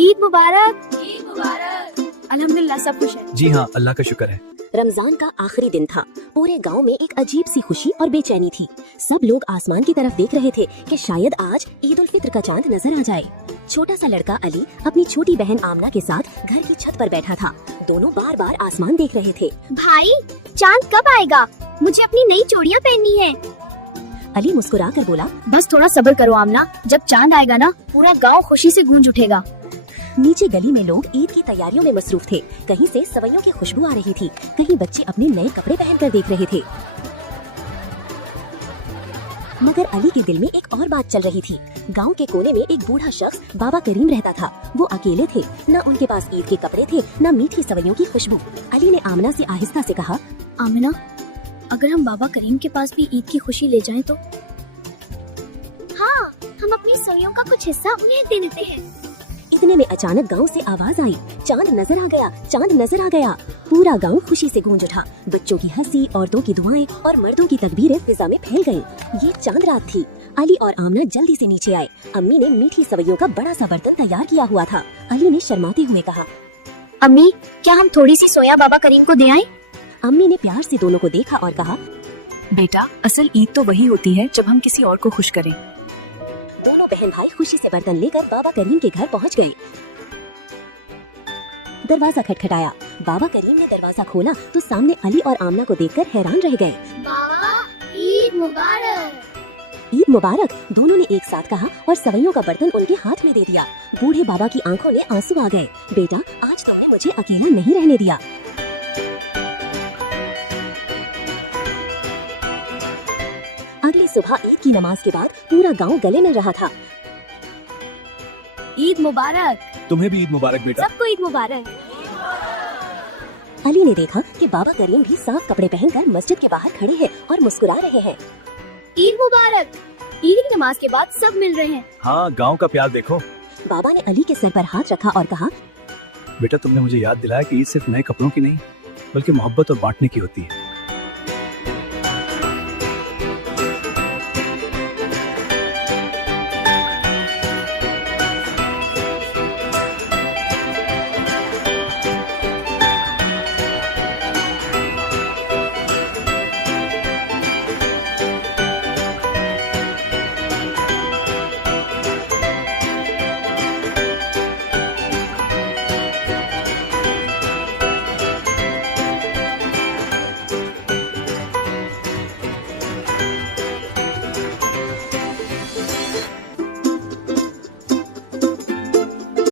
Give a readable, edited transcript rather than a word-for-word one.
ईद मुबारक। ईद मुबारक। अल्हम्दुलिल्लाह सब खुश है। जी हाँ, अल्लाह का शुक्र है। रमजान का आखिरी दिन था। पूरे गांव में एक अजीब सी खुशी और बेचैनी थी। सब लोग आसमान की तरफ देख रहे थे कि शायद आज ईद उल फित्र का चांद नजर आ जाए। छोटा सा लड़का अली अपनी छोटी बहन आमना के साथ घर की छत पर बैठा था। दोनों बार बार आसमान देख रहे थे। भाई चांद कब आएगा? मुझे अपनी नई चूड़ियाँ पहननी है। अली मुस्कुरा कर बोला, बस थोड़ा सब्र करो आमना, जब चांद आएगा ना पूरा गांव खुशी से गूंज उठेगा। नीचे गली में लोग ईद की तैयारियों में मसरूफ थे। कहीं से सवैयों की खुशबू आ रही थी, कहीं बच्चे अपने नए कपड़े पहनकर देख रहे थे। मगर अली के दिल में एक और बात चल रही थी। गांव के कोने में एक बूढ़ा शख्स बाबा करीम रहता था। वो अकेले थे, न उनके पास ईद के कपड़े थे, न मीठी सवैयों की खुशबू। अली ने आमना से आहिस्ता से कहा, आमना, अगर हम बाबा करीम के पास भी ईद की खुशी ले जाएं तो? हाँ, हम अपनी सवैयों का कुछ हिस्सा उन्हें दे देते हैं। इतने में अचानक गांव से आवाज आई, चांद नजर आ गया, चांद नजर आ गया। पूरा गांव खुशी से गूंज उठा। बच्चों की हंसी, औरतों की दुआएं और मर्दों की तकबीरें फिजा में फैल गईं। ये चांद रात थी। अली और आमना जल्दी से नीचे आए। अम्मी ने मीठी सवैयों का बड़ा सा बर्तन तैयार किया हुआ था। अली ने शर्माते हुए कहा, अम्मी, क्या हम थोड़ी सी सोया बाबा करीम को दे आएं? अम्मी ने प्यार से दोनों को देखा और कहा, बेटा, असल ईद तो वही होती है जब हम किसी और को खुश करें। दोनों बहन भाई खुशी से बर्तन लेकर बाबा करीम के घर पहुंच गए। दरवाजा खटखटाया। बाबा करीम ने दरवाजा खोला तो सामने अली और आमना को देखकर हैरान रह गए। बाबा, ईद मुबारक। ईद मुबारक, दोनों ने एक साथ कहा और सवैयों का बर्तन उनके हाथ में दे दिया। बूढ़े बाबा की आंखों में आंसू आ गए। बेटा, आज तुमने मुझे अकेला नहीं रहने दिया। अगली सुबह ईद की नमाज के बाद पूरा गांव गले मिल रहा था। ईद मुबारक। तुम्हें भी ईद मुबारक बेटा। सबको ईद मुबारक। अली ने देखा कि बाबा करीम भी साफ कपड़े पहनकर मस्जिद के बाहर खड़े हैं और मुस्कुरा रहे हैं। ईद मुबारक। ईद की नमाज के बाद सब मिल रहे हैं। हाँ, गांव का प्यार देखो। बाबा ने अली के सर पर हाथ रखा और कहा, बेटा, तुमने मुझे याद दिलाया कि ईद सिर्फ नए कपड़ों की नहीं बल्कि मोहब्बत और बांटने की होती है।